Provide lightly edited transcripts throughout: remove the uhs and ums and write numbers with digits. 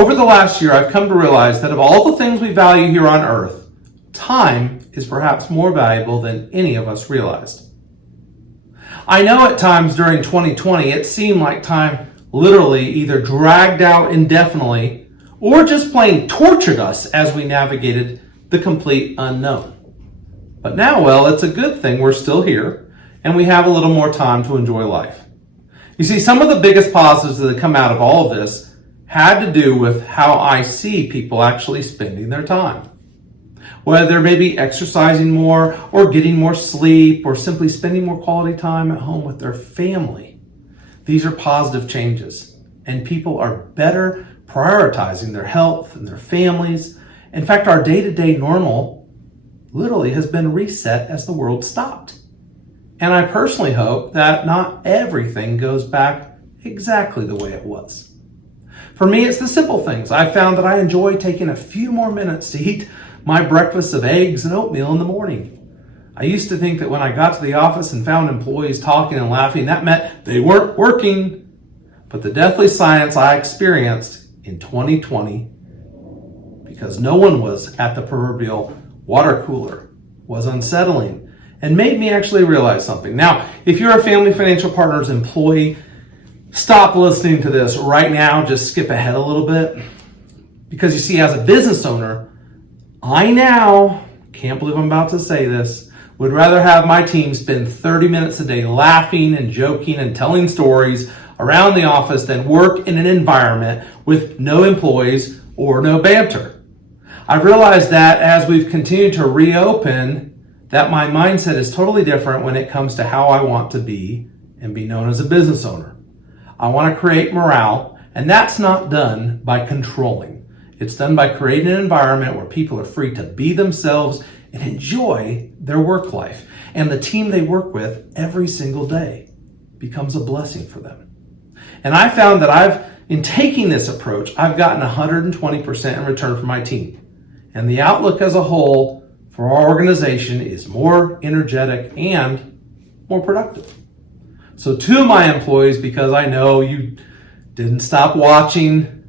Over the last year, I've come to realize that of all the things we value here on earth, time is perhaps more valuable than any of us realized. I know at times during 2020, it seemed like time literally either dragged out indefinitely or just plain tortured us as we navigated the complete unknown. But now, well, it's a good thing we're still here and we have a little more time to enjoy life. You see, some of the biggest positives that come out of all of this had to do with how I see people actually spending their time. Whether maybe exercising more or getting more sleep or simply spending more quality time at home with their family. These are positive changes, and people are better prioritizing their health and their families. In fact, our day-to-day normal literally has been reset as the world stopped. And I personally hope that not everything goes back exactly the way it was. For me, it's the simple things. I found that I enjoy taking a few more minutes to eat my breakfast of eggs and oatmeal in the morning. I used to think that when I got to the office and found employees talking and laughing, that meant they weren't working. But the deathly silence I experienced in 2020, because no one was at the proverbial water cooler, was unsettling and made me actually realize something. Now, if you're a Family Financial Partners employee, stop listening to this right now. Just skip ahead a little bit. Because you see, as a business owner, I now, can't believe I'm about to say this, would rather have my team spend 30 minutes a day laughing and joking and telling stories around the office than work in an environment with no employees or no banter. I've realized that as we've continued to reopen, that my mindset is totally different when it comes to how I want to be and be known as a business owner. I want to create morale, and that's not done by controlling. It's done by creating an environment where people are free to be themselves and enjoy their work life. And the team they work with every single day becomes a blessing for them. And I found that in taking this approach, I've gotten 120% in return from my team. And the outlook as a whole for our organization is more energetic and more productive. So to my employees, because I know you didn't stop watching,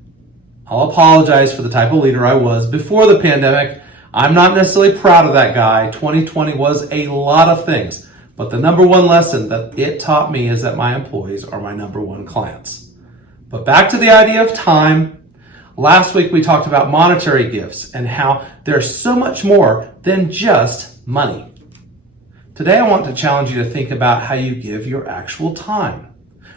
I'll apologize for the type of leader I was before the pandemic. I'm not necessarily proud of that guy. 2020 was a lot of things, but the number one lesson that it taught me is that my employees are my number one clients. But back to the idea of time. Last week we talked about monetary gifts and how there's so much more than just money. Today I want to challenge you to think about how you give your actual time.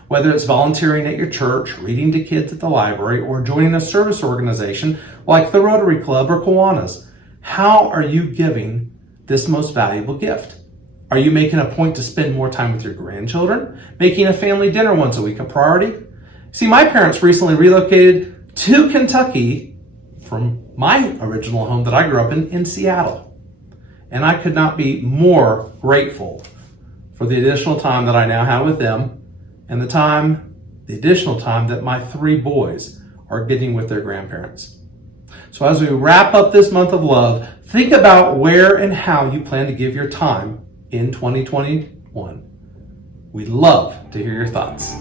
Whether it's volunteering at your church, reading to kids at the library, or joining a service organization like the Rotary Club or Kiwanis, how are you giving this most valuable gift? Are you making a point to spend more time with your grandchildren? Making a family dinner once a week a priority? See, my parents recently relocated to Kentucky from my original home that I grew up in Seattle. And I could not be more grateful for the additional time that I now have with them and the additional time that my 3 boys are getting with their grandparents. So as we wrap up this month of love, think about where and how you plan to give your time in 2021. We'd love to hear your thoughts.